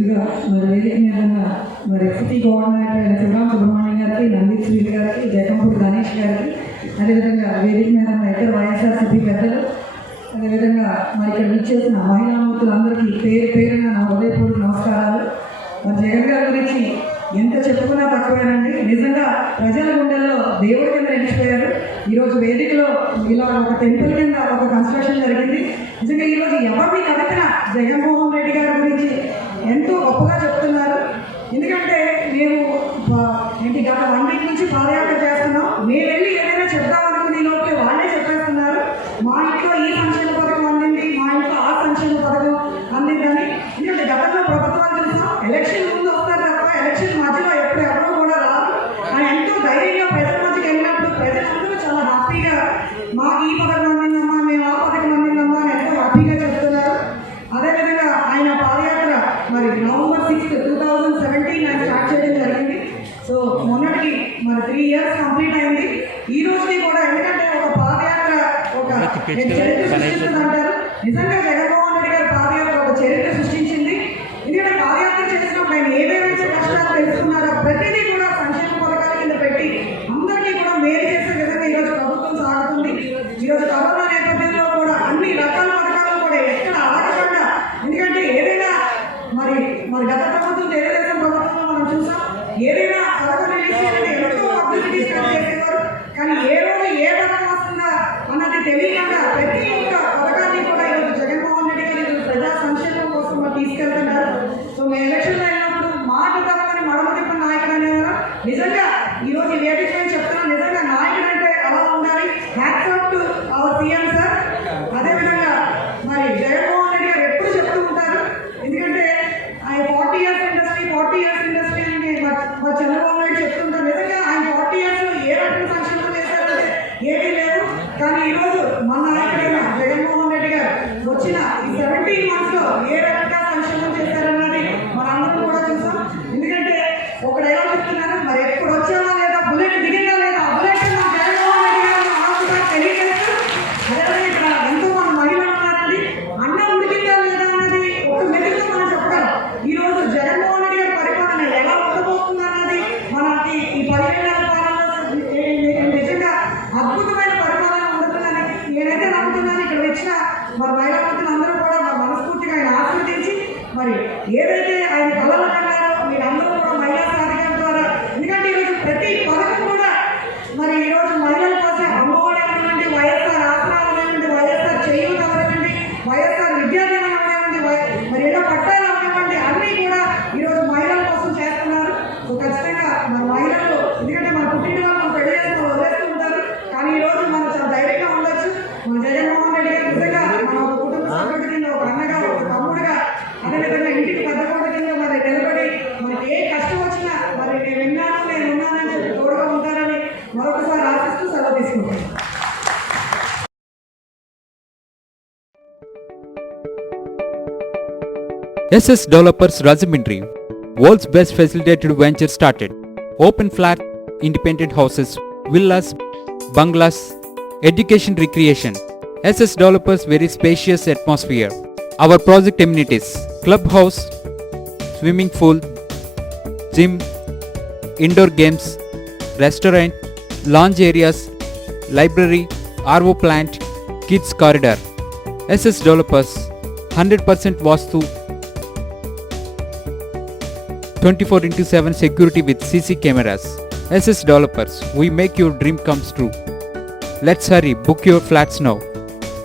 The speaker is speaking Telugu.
ముందుగా మరి వేదిక మీద మరి సిటీ గవర్నర్ అయిన సుబ్రహ్మణ్యం గారికి నంది స్వీట్ గారికి జగంపూర్ గణేష్ గారికి అదేవిధంగా వేదిక మీద ఉన్న ఇద్దరు వైఎస్ఆర్సీపీ పెద్దలు అదేవిధంగా మరి ఇక్కడ విచ్చేసిన మహిళామూర్తులందరికీ పేరు పేరున నా హృదయపూర్వక నమస్కారాలు. మరి జగన్ గారి గురించి ఎంత చెప్పుకున్నా తక్కువేనండి. నిజంగా ప్రజల గుండెల్లో దేవుడి కింద నిలిచిపోయారు. ఈరోజు వేదికలో ఇలా ఒక టెంపుల్ కింద ఒక కన్స్ట్రక్షన్ జరిగింది. నిజంగా ఈరోజు ఎవరిని కదిపినా జగన్మోహన్ రెడ్డి గారి గురించి ఎంతో గొప్పగా చెప్తున్నారు. ఎందుకంటే మేము ఏంటి గత వన్ వీక్ నుంచి పాదయాత్ర చేస్తున్నాం. మేము వెళ్ళి ఏదైనా చెప్దామనుకునే లోపే వాళ్ళే చెప్పేస్తున్నారు. మా ఇంట్లో ఈ మరి త్రీ ఇయర్స్ కంప్లీట్ అయింది. ఈ రోజుకి కూడా ఎందుకంటే ఒక పాదయాత్ర ఒక చరిత్ర సృష్టిస్తుంది అంటారు. నిజంగా జగన్మోహన్ రెడ్డి గారి పాదయాత్ర ఒక చరిత్ర సృష్టించింది. ఎందుకంటే పాదయాత్ర చేసినప్పుడు ఆయన ఏమేమైతే కష్టాలు తెలుసుకున్నారో ప్రతిదీ కూడా సంక్షేమ పథకాల కింద పెట్టి అందరికీ కూడా మేలు చేసే విధంగా ఈరోజు ప్రభుత్వం సాగుతుంది. ఈరోజు కరోనా నేపథ్యంలో కూడా అన్ని రకాల పథకాలు కూడా ఎక్కడ ఆగకుండా ఎందుకంటే ఏదైనా మరి మరి గత ప్రభుత్వం తెలుగుదేశం ప్రభుత్వంలో మనం చూసాం. ఏదైనా కానీ ఏ రోజు ఏ పథకం వస్తుందా అన్నది తెలియకుండా ప్రతి ఒక్క పథకాన్ని కూడా ఈరోజు జగన్మోహన్ రెడ్డి గారు ఈరోజు ప్రజా సంక్షేమం కోసం తీసుకెళ్తున్నారు. సో మేము ఎలక్షన్లో అయినప్పుడు మాట తప్పని మడమ తిప్పిన నాయకుడు అనేవారు నిజంగా ఈ రోజు ఈ వేదిక చెప్తున్నాను నిజంగా నాయకుడు అంటే అలా ఉండాలి. Hats out to our CM sir అదేవిధంగా మరి జగన్మోహన్ రెడ్డి గారు ఎప్పుడు చెప్తూ ఉంటారు ఎందుకంటే ఆయన forty years industry forty years industry అని మా మా చంద్రబాబు నాయుడు చెప్తుంటారు నిజంగా ఆయన ఫార్టీ ఇయర్స్ ఏ రకమైన సంక్షేమం చేశారంటే ఏమీ లేదు కానీ ఈరోజు మన నాయకుడైన జగన్మోహన్ రెడ్డి గారు వచ్చిన ఈ సెవెంటీన్ మంత్స్లో ఏ రకంగా సంక్షేమం చేశారన్నది మనందరం కూడా చూసాం ఎందుకంటే ఒకడు ఎలా చెప్తున్నారు మరి ఎప్పుడు వచ్చామా లేదా బుల్లెట్ దిగిందా లేదా ఆ బుల్లెట్ మన జగన్మోహన్ రెడ్డి గారు మనకు కూడా తెలియజేస్తూ అదేవిధంగా ఇక్కడ ఎంతో మంది మహిళలు ఉన్నారండి అన్నం ఉడికిందా లేదా అన్నది ఒక మెరుగుతో మనం చెప్పగలం ఈ రోజు జగన్మోహన్ రెడ్డి గారి పరిపాలన ఎలా ఉండబోతుంది అన్నది మనకి ఈ పదిహేను నెలల పాలనలో ఏ- ఏ- నిజంగా అద్భుతమైన పరిపాలన ఉంటుందని నేనైతే నమ్ముతున్నాను ఇక్కడ వచ్చిన మరి మహిళా మంత్రులందరూ కూడా మరి మనస్ఫూర్తిగా ఆయన ఆశీర్వదించి మరి ఏదైతే ఆయన కళలు కన్నారో మీరందరూ కూడా మహిళా సాధికారం ద్వారా. ఎందుకంటే ఈరోజు ప్రతి పథకం కూడా మరి ఈరోజు మహిళల కోసం అమ్మఒడి అవనివ్వండి వైఎస్ఆర్ ఆసరా అవనివ్వండి వైఎస్ఆర్ చేయూత అవనివ్వండి వైఎస్ఆర్ విద్యాదీవన అవనివ్వండి మరి ఏదో పట్టాలు అవనివ్వండి అన్నీ కూడా ఈరోజు మహిళల కోసం చేస్తున్నారు. సో ఖచ్చితంగా మన మహిళలు ఎందుకంటే మన పుట్టిన వాళ్ళు మనం పెళ్ళి చేసుకుని వదిలేస్తూ ఉంటారు. కానీ ఈ రోజు మనం చాలా ధైర్యంగా ఉండొచ్చు. మన జగన్మోహన్ రెడ్డి గారు నిజంగా మన ఒక కుటుంబ సభ్యుడి ఒక అన్నగా ఒక తమ్ముడుగా అదేవిధంగా ఇంటికి పెద్ద కొడుకు కింద మరి నిలబడి మనకి ఏ కష్టం వచ్చినా మరి నేను విన్నాను నేను ఉన్నానని చెప్పి తోడుగా ఉంటారని మరొకసారి ఆశిస్తూ సెలవు తీసుకుంటాను SS Developers Rajamindri, world's best facilitated venture started. Open flat, independent houses, villas, bungalows, education recreation. SS Developers very spacious atmosphere. Our project amenities, clubhouse, swimming pool, gym, indoor games, restaurant, lounge areas, library, Arvo plant, kids corridor. SS developers 100% Vastu 24 into 7 security with CC cameras. SS developers, we make your dream comes true. Let's hurry, book your flats now.